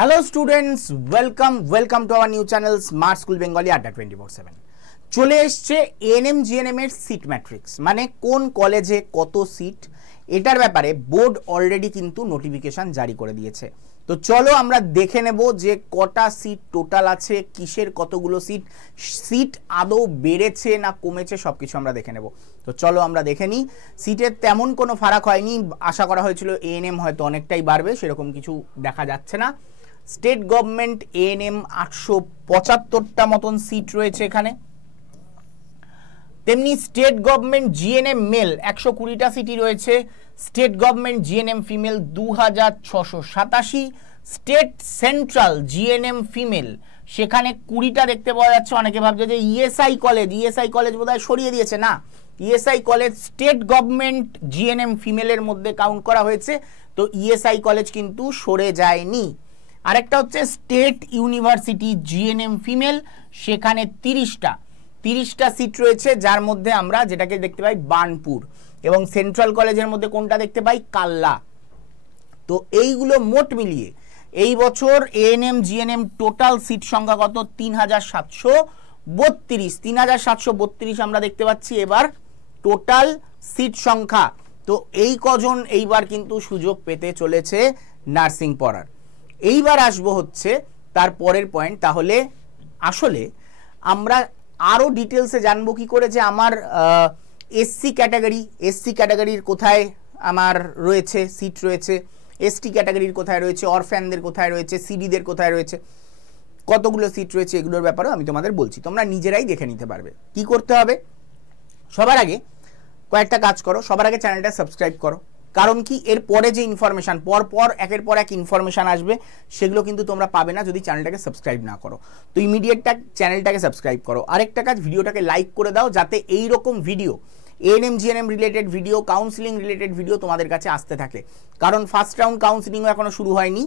Hello students, welcome to our new channel Smart School Bengali Adda 24/7. চলে এসছে ANM GNM এর seat matrix, মানে কোন কলেজে কত সিট, এটার ব্যাপারে বোর্ড অলরেডি কিন্তু নোটিফিকেশন জারি করে দিয়েছে। তো চলো আমরা দেখে নেব যে কটা সিট টোটাল আছে, কিসের কতগুলো সিট আদৌ বেড়েছে না কমেছে, সবকিছু আমরা দেখে নেব। তো চলো আমরা দেখে নিই। সিটের তেমন কোনো ফারাক হয়নি, আশা করা হয়েছিল এএনএম হয়তো অনেকটাই বাড়বে, সেরকম কিছু দেখা যাচ্ছে না। স্টেট গভর্নমেন্ট এএনএম 875টা মতন সিট রয়েছে এখানে, তেমনি স্টেট গভর্নমেন্ট জিএনএম মেল 120টা সিটই রয়েছে, state government GNM female 2687, state central GNM female সেখানে 20টা দেখতে পাওয়া যাচ্ছে। অনেকে ভাবছে যে ইএসআই কলেজ বোধহয় সরিয়ে দিয়েছে, না, ESI college state government GNM ফিমেলের মধ্যে কাউন্ট করা হয়েছে, তো ইএসআই কলেজ কিন্তু সরে যায়নি। আরেকটা হচ্ছে স্টেট ইউনিভার্সিটি জিএনএম ফিমেল, সেখানে 30টা সিট রয়েছে, যার মধ্যে আমরা যেটাকে দেখতে পাই বার্নপুর, এবং সেন্ট্রাল কলেজের মধ্যে কোনটা দেখতে পাই, কাল্লা। তো এইগুলো মোট মিলিয়ে এই বছর এএনএম জিএনএম টোটাল সিট সংখ্যা কত, 3732 আমরা দেখতে পাচ্ছি এবার টোটাল সিট সংখ্যা। তো এই কজন এইবার কিন্তু সুযোগ পেতে চলেছে নার্সিং পড়ার। এইবার আসবো হচ্ছে তার পরের পয়েন্ট, তাহলে আসলে আমরা আরও ডিটেলসে জানবো কি করে যে আমার এসসি ক্যাটাগরির কোথায় আমার রয়েছে সিট রয়েছে, এসটি ক্যাটাগরির কোথায় রয়েছে, অরফ্যানদের কোথায় রয়েছে, সিডিদের কোথায় রয়েছে, কতগুলো সিট রয়েছে, এগুলোর ব্যাপারেও আমি তোমাদের বলছি, তোমরা নিজেরাই দেখে নিতে পারবে। কি করতে হবে, সবার আগে কয়েকটা কাজ করো। সবার আগে চ্যানেলটা সাবস্ক্রাইব করো, কারণ কি এর পরে যে ইনফরমেশান পর একের পর এক ইনফরমেশান আসবে, সেগুলো কিন্তু তোমরা পাবে না যদি চ্যানেলটাকে সাবস্ক্রাইব না করো। তো ইমিডিয়েট চ্যানেলটাকে সাবস্ক্রাইব করো। আরেকটা কাজ, ভিডিওটাকে লাইক করে দাও, যাতে এই রকম video ANM GNM related video, counselling related video তোমাদের কাছে আসতে থাকে। কারণ ফার্স্ট রাউন্ড কাউন্সিলিংও এখনো শুরু হয়নি,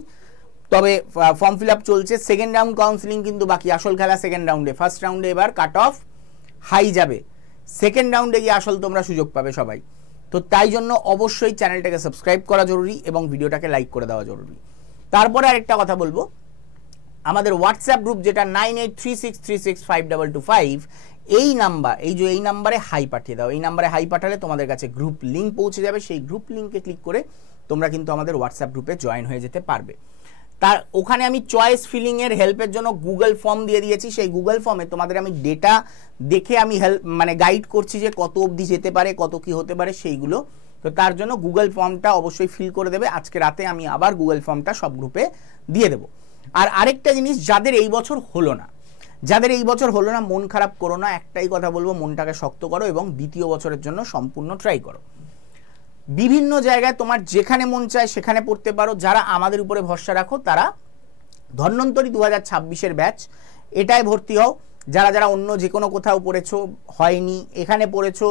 তবে ফর্ম ফিল আপ চলছে। সেকেন্ড রাউন্ড কাউন্সিলিং কিন্তু বাকি, আসল খেলা সেকেন্ড রাউন্ডে। ফার্স্ট রাউন্ডে এবার কাট অফ হাই যাবে, সেকেন্ড রাউন্ডে গিয়ে আসল তোমরা সুযোগ পাবে সবাই। তো তাই জন্য অবশ্যই চ্যানেলটাকে সাবস্ক্রাইব করা জরুরি এবং ভিডিওটাকে লাইক করে দেওয়া জরুরি। তারপরে আরেকটা কথা বলবো, আমাদের হোয়াটসঅ্যাপ গ্রুপ যেটা 9836365225, এই নাম্বারে হাই পাঠিয়ে দাও। এই নাম্বারে হাই পাঠালে তোমাদের কাছে গ্রুপ লিঙ্ক পৌঁছে যাবে, সেই গ্রুপ লিঙ্কে ক্লিক করে তোমরা কিন্তু আমাদের হোয়াটসঅ্যাপ গ্রুপে জয়েন হয়ে যেতে পারবে। তার ওখানে আমি চয়েস ফিলিংয়ের হেল্পের জন্য গুগল ফর্ম দিয়ে দিয়েছি, সেই গুগল ফর্মে তোমাদের আমি ডেটা দেখে আমি গাইড করছি যে কত অবধি যেতে পারে, কত কি হতে পারে সেইগুলো। তো তার জন্য গুগল ফর্মটা অবশ্যই ফিল করে দেবে। আজকে রাতে আমি আবার গুগল ফর্মটা সব গ্রুপে দিয়ে দেবো। আর আরেকটা জিনিস, যাদের এই বছর হলো না মন খারাপ করো না, একটাই কথা বলবো, মনটাকে শক্ত করো এবং দ্বিতীয় বছরের জন্য সম্পূর্ণ ট্রাই করো। বিভিন্ন জায়গায় তোমার যেখানে মন চায় সেখানে পড়তে পারো। যারা আমাদের উপরে ভরসা রাখো তারা ধন্বন্তরী 2026-এর ব্যাচ, এটাই ভর্তি হও। যারা অন্য যে কোনো কোথাও পড়েছো হয়নি, এখানে পড়েছো,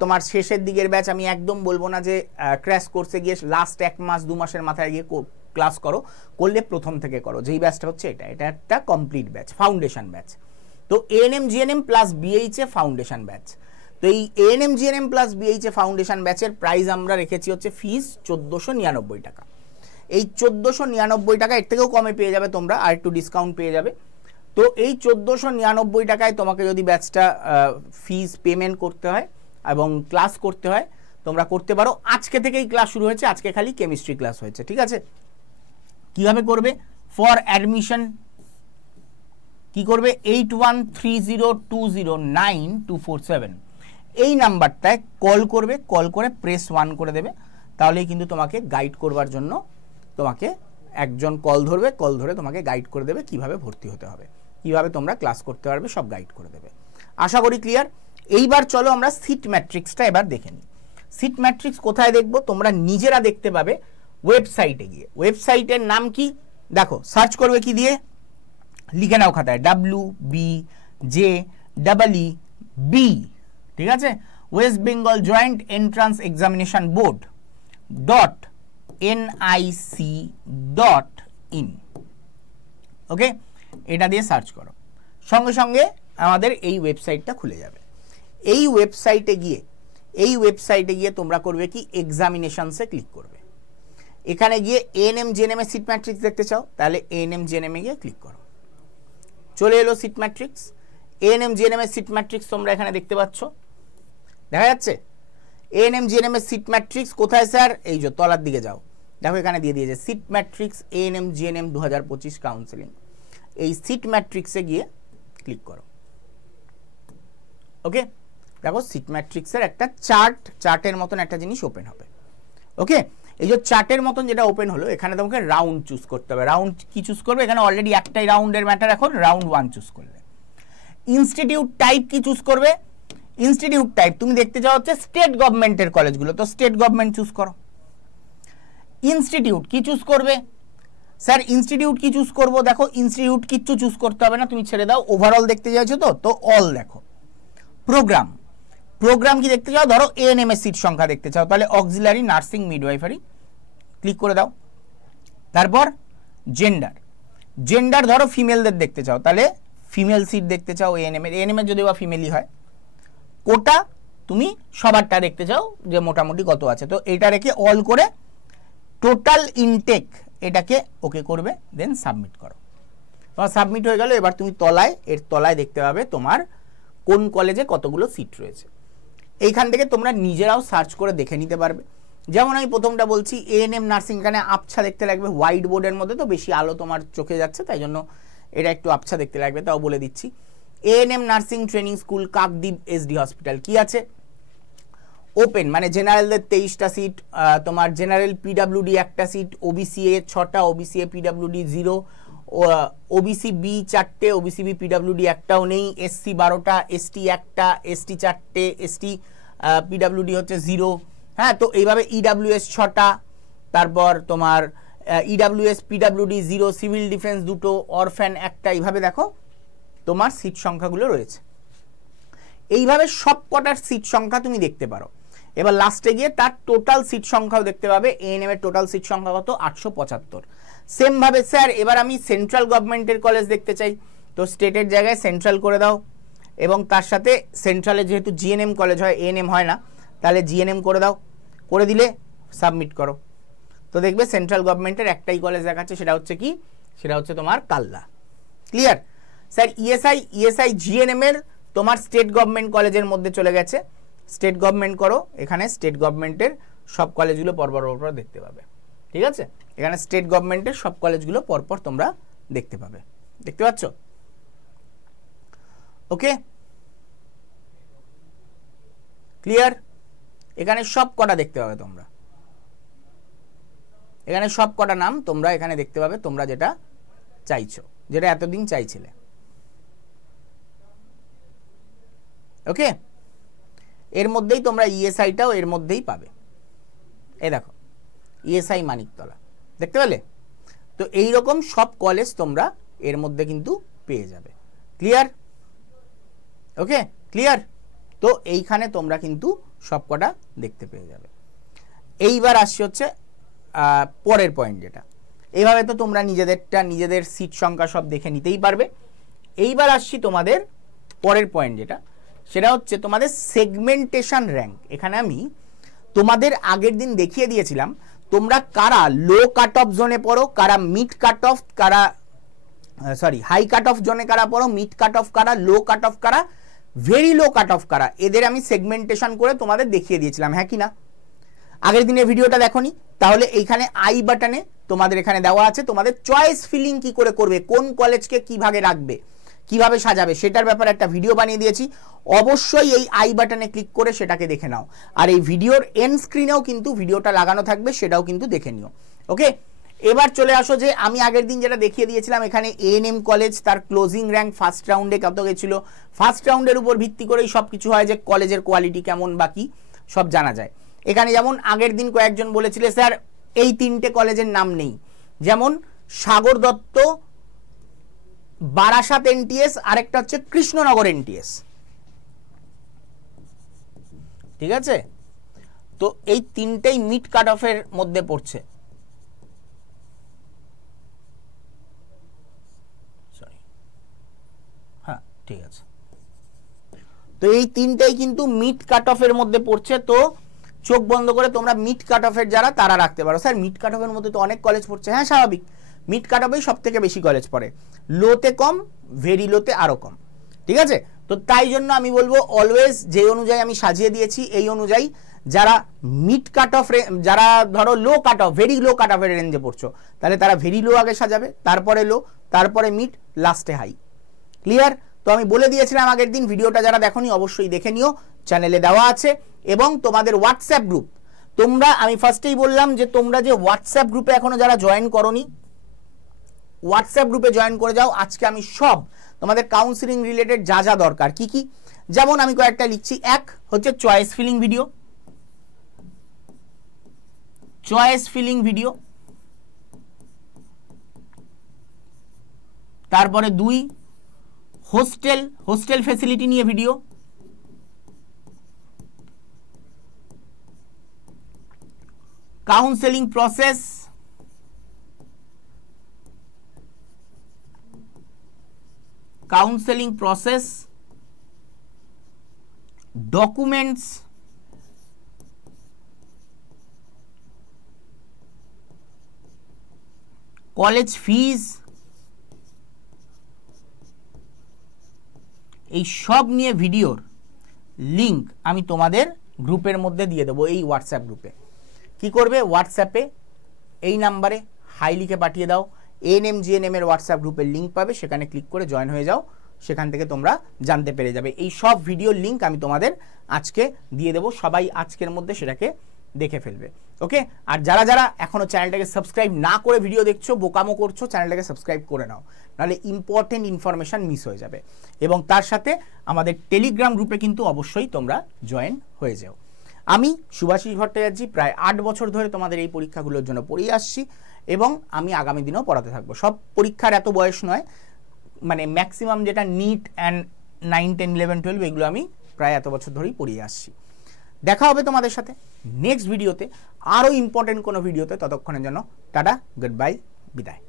তোমার শেষের দিকের ব্যাচ, আমি একদম বলবো না যে ক্র্যাশ কোর্সে গিয়ে লাস্ট 1 মাস 2 মাসের মাথায় গিয়ে ক্লাস করলে প্রথম থেকে করো। যেই ব্যাচটা হচ্ছে এটা একটা কমপ্লিট ব্যাচ, ফাউন্ডেশন ব্যাচ। তো ANM GNM plus BHA foundation batch. তো এই ANM GNM plus BHA foundation ব্যাচের প্রাইস আমরা রেখেছি হচ্ছে ফিস 1499 টাকা। এই 1499 টাকা, এর থেকেও কমে পেয়ে যাবে তোমরা, আর একটু ডিসকাউন্ট পেয়ে যাবে। তো এই 1499 টাকায় তোমাকে যদি ব্যাচটা ফিস পেমেন্ট করতে হয় এবং ক্লাস করতে হয়, তোমরা করতে পারো। আজকে থেকেই ক্লাস শুরু হয়েছে, আজকে খালি কেমিস্ট্রি ক্লাস হয়েছে, ঠিক আছে। কিভাবে করবে, ফর অ্যাডমিশন কি করবে, 8130209247 এই নাম্বারটায় কল করবে, কল করে প্রেস 1 করে দেবে, তাহলেই কিন্তু তোমাকে গাইড করবার জন্য তোমাকে একজন কল ধরে তোমাকে গাইড করে দেবে কিভাবে ভর্তি হতে হবে, কিভাবে তোমরা ক্লাস করতে পারবে, সব গাইড করে দেবে। আশা করি ক্লিয়ার। এইবার চলো আমরা সিট ম্যাট্রিক্সটা এবার দেখে নিই। সিট ম্যাট্রিক্স কোথায় দেখবো, তোমরা নিজেরা দেখতে পাবে ওয়েবসাইটে গিয়ে। ওয়েবসাইটের নাম কি, দেখো, সার্চ করবে কি দিয়ে, লিখে নাও খাতায়, WBJEE, ঠিক আছে, West Bengal joint entrance examination board .nic.in, ওকে, এটা দিয়ে সার্চ করো, সঙ্গে সঙ্গে আমাদের এই ওয়েবসাইটটা খুলে যাবে। এই ওয়েবসাইটে গিয়ে তোমরা করবে কি, এক্সামিনেশনসে ক্লিক করবে। এখানে গিয়ে এএনএম জিএনএম এর সিট ম্যাট্রিক্স দেখতে চাও, তাহলে এএনএম জিএনএম এ গিয়ে ক্লিক করো, চলে এলো সিট ম্যাট্রিক্স। এএনএম জিএনএম এর সিট ম্যাট্রিক্স তোমরা এখানে দেখতে পাচ্ছ, দেখা যাচ্ছে। এএনএম জিএনএম এর সিট ম্যাট্রিক্স কোথায় স্যার? এই যে তলার দিকে যাও, দেখো এখানে দিয়ে দিয়েছে seat matrix ANM GNM 2025 counselling. এই সিট ম্যাট্রিক্সে গিয়ে ক্লিক করো। ওকে, দেখো সিট ম্যাট্রিক্সের একটা চার্টের মতন একটা জিনিস ওপেন হবে। ওকে, এই যে চার্টের মতন যেটা ওপেন হলো, এখানে তোমাকে রাউন্ড চুজ করতে হবে। রাউন্ড কি চুজ করবে? এখানে অলরেডি একটাই রাউন্ডের ম্যাটার, এখন রাউন্ড 1 চুজ করবে। ইনস্টিটিউট টাইপ কি চুজ করবে? ইনস্টিটিউট টাইপ তুমি দেখতে চাও হচ্ছে স্টেট গভর্নমেন্টের কলেজগুলো, তো স্টেট গভর্নমেন্ট চুজ করো। ইনস্টিটিউট কি চুজ করবে? স্যার ইনস্টিটিউট কি চুজ করবো? দেখো ইনস্টিটিউট কিচ্ছু চুজ করতে হবে না, তুমি ছেড়ে দাও। ওভারঅল দেখতে চাইছো তো অল দেখো। প্রোগ্রাম, প্রোগ্রাম কি দেখতে চাও? ধরো এএনএম এর সিট সংখ্যা দেখতে চাও, তাহলে অক্সিলারি নার্সিং মিডওয়াইফারি ক্লিক করে দাও। তারপর জেন্ডার, জেন্ডার ধরো ফিমেলদের দেখতে চাও, তাহলে ফিমেল সিট দেখতে চাও এএনএম এর, এএনএম এর যদি বা ফিমেলই হয়। কোটা তুমি সবারটা দেখতে চাও যে মোটামুটি কত আছে, তো এটা রেখে অল করে টোটাল ইনটেক এটাকে ওকে করবে, দেন সাবমিট করো। তোমার সাবমিট হয়ে গেল। এবার তুমি তলায়, এর তলায় দেখতে পাবে তোমার কোন কলেজে কতগুলো সিট রয়েছে। এইখান থেকে তোমরা নিজেরাও সার্চ করে দেখে নিতে পারবে। যেমন আমি প্রথমটা বলছি এএনএম নার্সিং, এখানে আবছা দেখতে লাগবে, হোয়াইট বোর্ডের মধ্যে তো বেশি আলো তোমার চোখে যাচ্ছে, তাই জন্য এটা একটু আবছা দেখতে লাগবে, তাও বলে দিচ্ছি। ANM nursing training school Kakdwip SD hospital কি আছে? ওপেন, মানে জেনারেলদের 23টা সিট, তোমার জেনারেল পিডাব্লিউডি একটা সিট, ওবিসি এ 6টা, OBC A PWD 0, OBC B 4টে, ওবিসি বি পিডাব্লিউডি একটাও নেই, এসসি 12টা, এসটি একটা, এসটি 4টে, এসটি পিডাব্লিউডি হচ্ছে 0। হ্যাঁ, তো এইভাবে ইডাব্লিউএস 6টা, তারপর তোমার ইডাব্লিউএস পিডাব্লিউডি 0, সিভিল ডিফেন্স 2টো, অরফ্যান একটা, এইভাবে দেখো তোমার সিট সংখ্যাগুলো রয়েছে। এইভাবে সব কটার সিট সংখ্যা তুমি দেখতে পারো। এবার লাস্টে গিয়ে তার টোটাল সিট সংখ্যাও দেখতে পাবে। এএনএম এর টোটাল সিট সংখ্যা কত? 875। সেম ভাবে স্যার এবার আমি সেন্ট্রাল গভর্নমেন্টের কলেজ দেখতে চাই, তো স্টেটের জায়গায় সেন্ট্রাল করে দাও, এবং তার সাথে সেন্ট্রালে যেহেতু জিএনএম কলেজ হয়, এএনএম হয় না, তাহলে জিএনএম করে দাও। করে দিলে সাবমিট করো, তো দেখবে সেন্ট্রাল গভর্নমেন্টের একটাই কলেজ দেখাচ্ছে, সেটা হচ্ছে কি? সেটা হচ্ছে তোমার কাল্লা। ক্লিয়ার? স্যার ইএসআই জিএনএম এর তোমার স্টেট গভর্নমেন্ট কলেজের মধ্যে চলে গেছে, স্টেট গভর্নমেন্ট করো। এখানে স্টেট গভর্নমেন্টের সব কলেজগুলো পরপর দেখতে পাবে। ঠিক আছে, এখানে স্টেট গভর্নমেন্টের সব কলেজগুলো পরপর তোমরা দেখতে পাবে, দেখতে পাচ্ছ? ওকে, ক্লিয়ার? এখানে সব কটা দেখতে পাবে তোমরা, এখানে সব কটা নাম তোমরা এখানে দেখতে পাবে, তোমরা যেটা চাইছো, যেটা এতদিন চাইছিলে। ওকে, এর মধ্যেই তোমরা ইএসআইটাও এর মধ্যেই পাবে। এই দেখো ইএসআই মানিকতলা, দেখতে পেলে? তো এই রকম সব কলেজ তোমরা এর মধ্যে কিন্তু পেয়ে যাবে। ক্লিয়ার? ওকে, ক্লিয়ার? তো এইখানে তোমরা কিন্তু সবকটা দেখতে পেয়ে যাবে। এইবার আসছে হচ্ছে পরের পয়েন্ট, যেটা এইভাবে তো তোমরা নিজেদের সিট সংখ্যা সব দেখে নিতেই পারবে। এইবার আসছি তোমাদের পরের পয়েন্ট, যেটা সেটা হচ্ছে তোমাদের সেগমেন্টেশন র্যাঙ্ক। এখানে আমি তোমাদের আগের দিন দেখিয়ে দিয়েছিলাম তোমরা কারা লো কাট অফ জোনে পড়ো, কারা মিড কাট অফ, কারা হাই কাট অফ জোনে কারা পড়ো, মিড কাট অফ কারা, লো কাট অফ কারা, ভেরি লো কাট অফ কারা, এদের আমি সেগমেন্টেশন করে তোমাদের দেখিয়ে দিয়েছিলাম, হ্যাঁ কি না? আগের দিনের ভিডিওটা দেখোনি? তাহলে এইখানে আই বাটনে তোমাদের এখানে দেওয়া আছে তোমাদের চয়েস ফিলিং কি করে করবে, কোন কলেজকে কি ভাগে রাখবে, কিভাবে সাজাবে, সেটার ব্যাপারে একটা ভিডিও বানিয়ে দিয়েছি। অবশ্যই এই আই বাটনে ক্লিক করে সেটাকে দেখে নাও, আর এই ভিডিওর এন্ড স্ক্রিনেও কিন্তু ভিডিওটা লাগানো থাকবে, সেটাও কিন্তু দেখে নিও। ওকে, এবার চলে আসো যে আমি আগের দিন যেটা দেখিয়ে দিয়েছিলাম, এখানে এএনএম কলেজ তার ক্লোজিং র্যাঙ্ক ফার্স্ট রাউন্ডে কত গেছিল, ফার্স্ট রাউন্ডের উপর ভিত্তি করেই সব কিছু হয় যে কলেজের কোয়ালিটি কেমন বাকি সব জানা যায়। এখানে যেমন আগের দিন কয়েকজন বলেছিল স্যার এই 3টে কলেজের নাম নেই, যেমন সাগর দত্ত, বারাসাত এনটিএস, আরেকটা হচ্ছে কৃষ্ণনগর এনটিএস। ঠিক আছে, তো এই 3টেই মিড কাট অফের মধ্যে পড়ছে। হ্যাঁ ঠিক আছে, তো এই 3টেই কিন্তু মিড কাট অফের মধ্যে পড়ছে। তো চোখ বন্ধ করে তোমরা মিড কাট অফের যারা তারা রাখতে পারো। স্যার মিড কাট অফের মধ্যে তো অনেক কলেজ পড়ছে, হ্যাঁ স্বাভাবিক, মিড কাট অফেই সব থেকে বেশি কলেজ পড়ে, লোতে কম, ভেরি লোতে আরও কম, ঠিক আছে। তো তাই জন্য আমি বলবো অলওয়েজ যে অনুযায়ী আমি সাজিয়ে দিয়েছি এই অনুযায়ী যারা মিড কাট অফ, যারা ধরো লো কাট অফ, ভেরি লো কাট অফের রেঞ্জে পড়ছো, তাহলে তারা ভেরি লো আগে সাজাবে, তারপরে লো, তারপরে মিড, লাস্টে হাই। ক্লিয়ার? তো আমি বলে দিয়েছিলাম আগের দিন, ভিডিওটা যারা দেখোনি অবশ্যই দেখে নিও, চ্যানেলে দেওয়া আছে। এবং তোমাদের হোয়াটসঅ্যাপ গ্রুপ, তোমরা, আমি ফার্স্টেই বললাম যে তোমরা যে হোয়াটসঅ্যাপ গ্রুপে এখনো যারা জয়েন করোনি, হোয়াটসঅ্যাপ গ্রুপে জয়েন করে যাও। আজকে আমি সব তোমাদের কাউন্সিলিং রিলেটেড যা যা দরকার, কি কি, যেমন আমি কয়েকটা লিখছি। এক হচ্ছে choice filling video, choice filling video. তারপরে 2 হোস্টেল ফ্যাসিলিটি নিয়ে video. Counselling process, documents, college fees, এই সব নিয়ে ভিডিওর লিংক আমি তোমাদের গ্রুপের মধ্যে দিয়ে দেবো। এই হোয়াটসঅ্যাপ গ্রুপে কি করবে, হোয়াটসঅ্যাপে এই নাম্বারে হাই লিখে পাঠিয়ে দাও, ANM-GNM এর হোয়াটসঅ্যাপ গ্রুপের লিঙ্ক পাবে, সেখানে ক্লিক করে জয়েন হয়ে যাও, সেখান থেকে তোমরা জানতে পেরে যাবে। এই সব ভিডিওর লিঙ্ক আমি তোমাদের আজকে দিয়ে দেবো, সবাই আজকের মধ্যে সেটাকে দেখে ফেলবে। ওকে, আর যারা যারা এখনো চ্যানেলটাকে সাবস্ক্রাইব না করে ভিডিও দেখছো, বোকামো করছো, চ্যানেলটাকে সাবস্ক্রাইব করে নাও, নাহলে ইম্পর্টেন্ট ইনফরমেশন মিস হয়ে যাবে। এবং তার সাথে আমাদের টেলিগ্রাম গ্রুপে কিন্তু অবশ্যই তোমরা জয়েন হয়ে যাও। আমি শুভাশিস ভট্টাচার্য প্রায় 8 বছর ধরে তোমাদের এই পরীক্ষাগুলোর জন্য পড়িয়ে আসছি এবং আমি আগামী দিনেও পড়াতে থাকবো। সব পরীক্ষার এত বয়স নয়, মানে ম্যাক্সিমাম যেটা নিট অ্যান্ড 9, 10, 11, 12 এগুলো আমি প্রায় এত বছর ধরেই পড়িয়ে আসছি। দেখা হবে তোমাদের সাথে নেক্সট ভিডিওতে, আরও ইম্পর্টেন্ট কোনো ভিডিওতে। ততক্ষণের জন্য টাটা, গুড বাই, বিদায়।